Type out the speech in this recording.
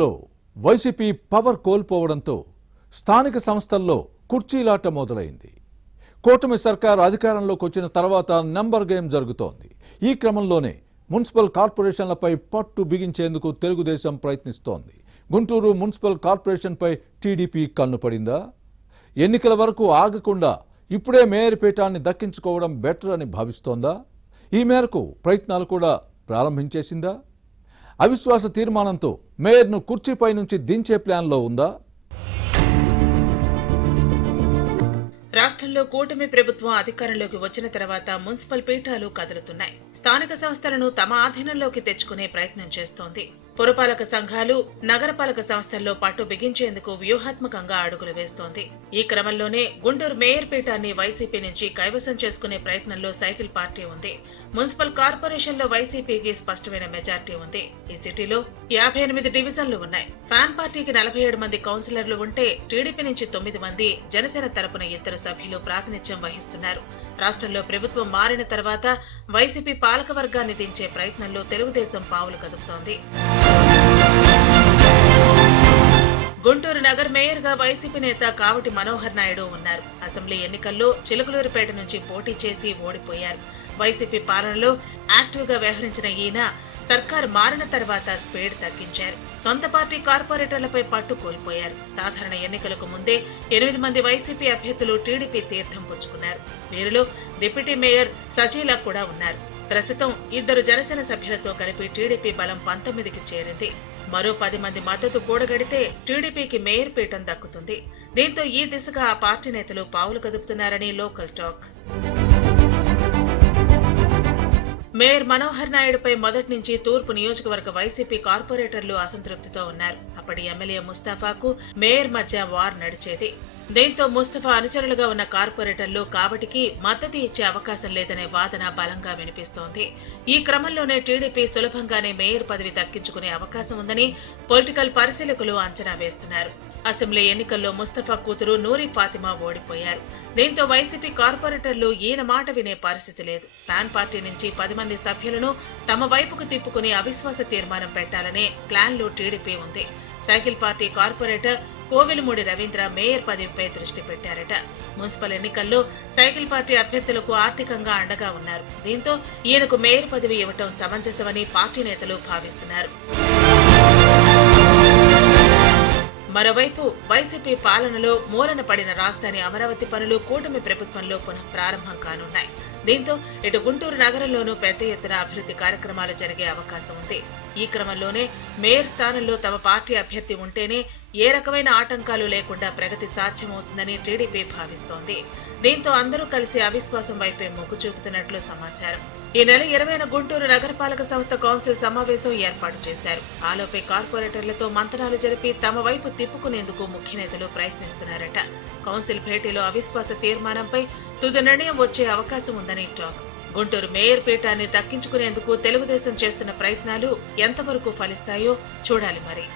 లో YCP power కోల్పోవడంతో స్థానిక సంస్థల్లో కుర్చీలాట మొదలైంది. కూటమి సర్కార్ అధికారంలోకి వచ్చిన తర్వాత నంబర్ గేమ్ జరుగుతోంది. ఈ క్రమంలోనే మున్సిపల్ కార్పొరేషన్లపై పట్టు బిగించేందుకు తెలుగుదేశం ప్రయత్నిస్తోంది. గుంటూరు మున్సిపల్ కార్పొరేషన్పై టీడీపీ కన్నుపడిందా? ఎన్నికల వరకు ఆగకుండా ఇప్పుడే మేయర్ పీఠాన్ని దక్కించుకోవడం బెటర్ అని భావిస్తోందా? ఈ మేరకు ప్రయత్నాలు కూడా ప్రారంభించేసిందా? అవిశ్వాస తీర్మానంతో మేయర్ను కుర్చీపై నుంచి దించే ప్లాన్లో ఉందా? రాష్ట్రంలో కూటమి ప్రభుత్వం అధికారంలోకి వచ్చిన తర్వాత మున్సిపల్ పీఠాలు కదులుతున్నాయి. స్థానిక సంస్థలను తమ ఆధీనంలోకి తెచ్చుకునే ప్రయత్నం చేస్తోంది. పురపాలక సంఘాలు, నగరపాలక సంస్థల్లో పట్టు బిగించేందుకు వ్యూహాత్మకంగా అడుగులు వేస్తోంది. ఈ క్రమంలోనే గుంటూరు మేయర్ పీఠాన్ని వైసీపీ నుంచి కైవసం చేసుకునే ప్రయత్నంలో సైకిల్ పార్టీ ఉంది. మున్సిపల్ కార్పొరేషన్లో వైసీపీకి స్పష్టమైన మెజార్టీ ఉంది. ఈ సిటీలో 58 డివిజన్లు ఉన్నాయి. ఫ్యాన్ పార్టీకి 47 మంది కౌన్సిలర్లు ఉంటే టీడీపీ నుంచి 9 మంది, జనసేన తరపున 2 సభ్యులు ప్రాతినిధ్యం వహిస్తున్నారు. రాష్ట్రంలో ప్రభుత్వం మారిన తర్వాత వైసీపీ పాలకవర్గాన్ని దించే ప్రయత్నంలో తెలుగుదేశం పావులు కదుపుతోంది. గుంటూరు నగర్ మేయర్ గా వైసీపీ నేత కావటి మనోహర్ నాయుడు ఉన్నారు. అసెంబ్లీ ఎన్నికల్లో చిలుకలూరిపేట నుంచి పోటీ చేసి ఓడిపోయారు. వైసీపీ పాలనలో యాక్టివ్ గా వ్యవహరించిన ఈయన సర్కార్ మారిన తర్వాత స్పీడ్ తగ్గించారు. సొంత పార్టీ కార్పొరేటర్లపై పట్టు కోల్పోయారు. సాధారణ ఎన్నికలకు ముందే 8 మంది వైసీపీ అభ్యర్థులు టీడీపీ తీర్థం పుచ్చుకున్నారు. వీరిలో డిప్యూటీ మేయర్ సజీలా కూడా ఉన్నారు. ప్రస్తుతం 2 జనసేన సభ్యులతో కలిపి టీడీపీ బలం 19కి చేరింది. మరో 10 మంది మద్దతు కూడగడితే టీడీపీకి మేయర్ పీఠం దక్కుతుంది. దీంతో ఈ దిశగా ఆ పార్టీ నేతలు పావులు కదుపుతున్నారని లోకల్ టాక్. మేయర్ మనోహర్ నాయుడుపై మొదటి నుంచి తూర్పు నియోజకవర్గ వైసీపీ కార్పొరేటర్లు అసంతృప్తితో ఉన్నారు. అప్పటి ఎమ్మెల్యే ముస్తాఫాకు మేయర్ మధ్య వార్ నడిచేది. దీంతో ముస్తఫా అనుచరులుగా ఉన్న కార్పొరేటర్లు కావటికి మద్దతు ఇచ్చే అవకాశం లేదనే వాదన బలంగా వినిపిస్తోంది. ఈ క్రమంలోనే టీడీపీ సులభంగానే మేయర్ పదవి దక్కించుకునే అవకాశం ఉందని పొలిటికల్ పరిశీలకులు అంచనా వేస్తున్నారు. అసెంబ్లీ ఎన్నికల్లో ముస్తఫా కూతురు నూరి ఫాతిమా ఓడిపోయారు. దీంతో వైసీపీ కార్పొరేటర్లు ఈయన మాట వినే పరిస్థితి లేదు. ఫ్యాన్ పార్టీ నుంచి 10 మంది సభ్యులను తమ వైపుకు తిప్పుకుని అవిశ్వాస తీర్మానం పెట్టాలనే ప్లాన్లో టీడీపీ ఉంది. Cycle party corporator Kovelamudi Ravindra mayor పదవిపై దృష్టి పెట్టారట. మున్సిపల్ ఎన్నికల్లో సైకిల్ పార్టీ అభ్యర్థులకు ఆర్థికంగా అండగా ఉన్నారు. దీంతో ఈయనకు మేయర్ పదవి ఇవ్వటం సమంజసమని పార్టీ నేతలు భావిస్తున్నారు. మరోవైపు వైసీపీ పాలనలో మూలన పడిన రాజధాని అమరావతి పనులు కూటమి ప్రభుత్వంలో పునః ప్రారంభం కానున్నాయి. దీంతో ఇటు గుంటూరు నగరంలోనూ పెద్ద ఎత్తున అభివృద్ధి కార్యక్రమాలు జరిగే అవకాశం ఉంది. ఈ క్రమంలోనే మేయర్ స్థానంలో తమ పార్టీ అభ్యర్థి ఉంటేనే ఏ రకమైన ఆటంకాలు లేకుండా ప్రగతి సాధ్యమవుతుందని టీడీపీ భావిస్తోంది. దీంతో అందరూ కలిసి అవిశ్వాసం వైపే మొగ్గు చూపుతున్నట్లు సమాచారం. ఈ నెల 20న గుంటూరు నగరపాలక సంస్థ కౌన్సిల్ సమావేశం ఏర్పాటు చేశారు. ఆలోపై కార్పొరేటర్లతో మంతనాలు జరిపి తమ వైపు తిప్పుకునేందుకు ముఖ్య నేతలు ప్రయత్నిస్తున్నారట. కౌన్సిల్ భేటీలో అవిశ్వాస తీర్మానంపై తుది నిర్ణయం వచ్చే అవకాశం ఉందని టాక్. గుంటూరు మేయర్ పీఠాన్ని దక్కించుకునేందుకు తెలుగుదేశం చేస్తున్న ప్రయత్నాలు ఎంతవరకు ఫలిస్తాయో చూడాలి మరి.